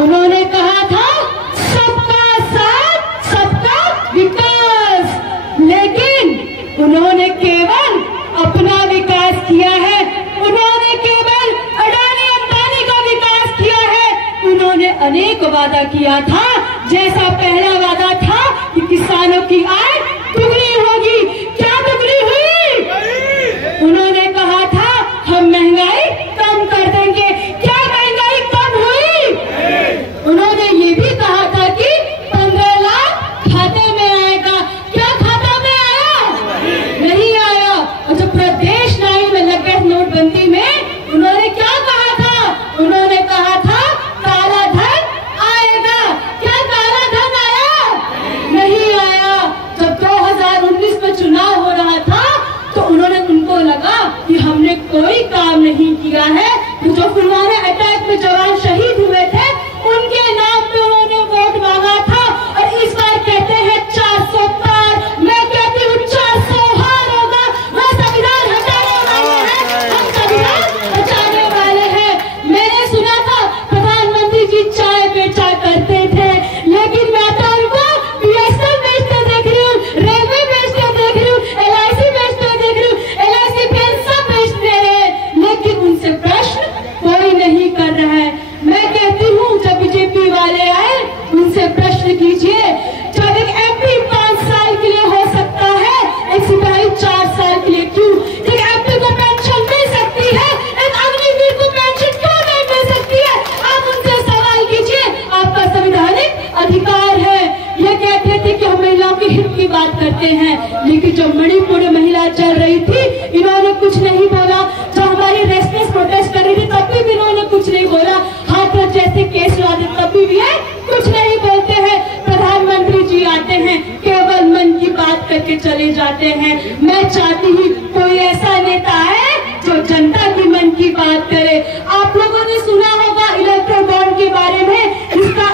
उन्होंने कहा था सबका साथ सबका विकास, लेकिन उन्होंने केवल अपना विकास किया है, उन्होंने केवल अडानी अंबानी का विकास किया है। उन्होंने अनेक वादा किया था, जैसा पहला वादा था कि किसानों की आय दुगनी होगी, क्या दुगनी हुई? उन्होंने कहा था हम महंगाई कम कर देंगे, क्या महंगाई कम हुई? उन्होंने ये भी कहा था कि 15 लाख खाते में आएगा, क्या खाता में आया? नहीं आया। और जब प्रदेश लाइन में लग गए नोटबंदी में, उन्होंने क्या कहा था? उन्होंने कहा था काला धन आएगा, क्या काला धन आया? नहीं आया। जब 2019 में चुनाव हो रहा था तो उनको लगा कि हमने कोई काम नहीं किया है, तो जो पुलवामा अटैक में जवान शहीद हुए थे उनके नाम पे उन्होंने वोट मांगा था। और इस बार कहते हैं 400 पार, मैं कहती हूँ 400 हार होगा। वह संविधान हटाने वाले हैं, हम संविधान बचाने वाले हैं। मैंने सुना था प्रधानमंत्री जी चाय बेचा करते थे, लेकिन मैं तो उनको BSNL बेचते देख रही हूँ, रेलवे बेचते देख रही हूँ, LIC बेचते देख रही हूँ, LIC पेंशन बेचते हैं, लेकिन उनसे प्रश्न कोई नहीं कर रहा है। मैं कहती हूँ जब बीजेपी वाले आए उनसे प्रश्न कीजिए। जब एक MP 5 साल के लिए हो सकता है, एक सिपाही 4 साल के लिए क्यों? एक MP को पेंशन मिल सकती है, एक अग्निवीर को पेंशन क्यों नहीं मिल सकती है? आप उनसे सवाल कीजिए, आपका संवैधानिक अधिकार है। ये कहते थे कि हम महिलाओं के हित की बात करते हैं, लेकिन जब मणिपुर में महिला चल रही थी इन्होंने कुछ नहीं बोला। जब हमारी रेस्टलेस प्रोटेस्ट कर रही थी तब भी इन्होंने कुछ नहीं बोला। हाथरस जैसे केस लाते तब भी है कुछ नहीं बोलते हैं। प्रधानमंत्री जी आते हैं, केवल मन की बात करके चले जाते हैं। मैं चाहती हूँ कोई ऐसा नेता है जो जनता की मन की बात करे। आप लोगों ने सुना होगा इलेक्ट्रो बॉन्ड के बारे में, इनका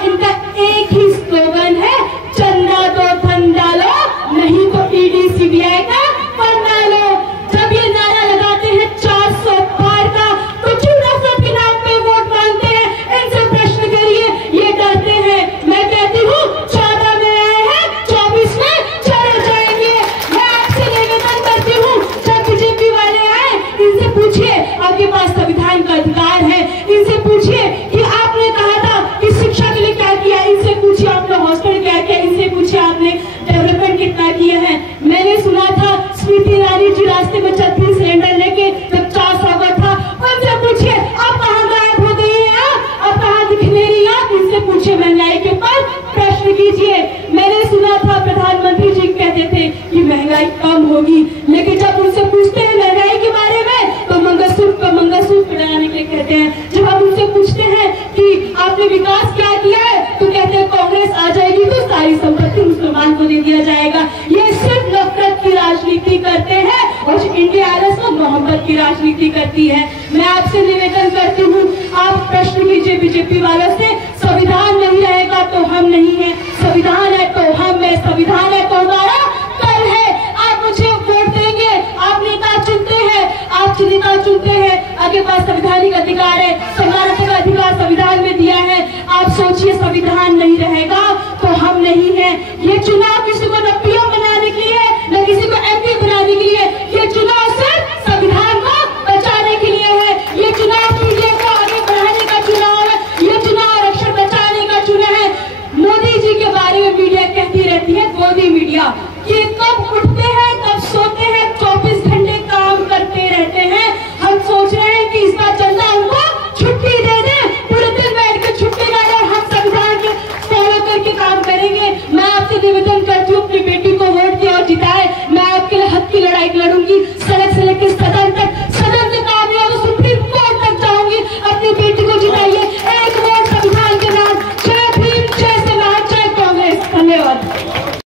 एक ही स्लोगन है, चंदा दो धन डालो, नहीं तो ED CBI का फंडा लो। जब ये नारा लगाते हैं 400 पार का, तो क्यों नफरत के नाम पे वोट मांगते हैं? इनसे प्रश्न करिए, ये डरते हैं। मैं कहती हूँ 14 में आए हैं, 24 में चले जाएंगे। मैं आपसे निवेदन करती हूँ, जब बीजेपी वाले आए इनसे पूछिए आपके पास संविधान का अधिकार है, इनसे पूछिए कि आपने कहा था कि शिक्षा के लिए क्या किया, इनसे पूछिए आपने हॉस्पिटल क्या किया, इनसे पूछिए आपने डेवलपमेंट कितना किया है। मैंने सुना था स्मृति ईरानी जी रास्ते में 36 सिलेंडर लेके जब 4 स्वागत था, उनसे पूछिए आप कहाँ गायब हो गई हैं, आप कहाँ दिख नहीं रही हैं? इनसे पूछिए, महंगाई के ऊपर प्रश्न कीजिए। मैंने सुना था प्रधानमंत्री जी कहते थे कि महंगाई कम होगी, लेकिन जब उनसे पूछते हैं महंगाई के बारे में तो मंगलसूत्र बनाने के लिए कहते हैं। जब हम उनसे पूछते हैं कि आपने विकास क्या किया है तो कहते हैं कांग्रेस आ जाएगी तो सारी संपत्ति मुसलमान को दे दिया जाएगा। ये सिर्फ नफरत की राजनीति करते हैं और इंडिया आरएस को मोहब्बत की राजनीति करती है। मैं आपसे निवेदन करती हूँ, आप प्रश्न कीजिए बीजेपी वालों से, संविधान नहीं रहेगा तो हम नहीं है, संविधान है तो हम है, संविधान है तो हमारा कल है। आप मुझे वोट देंगे, आप नेता चुनते हैं, आप नेता चुनते हैं, आपके पास संवैधानिक अधिकार है।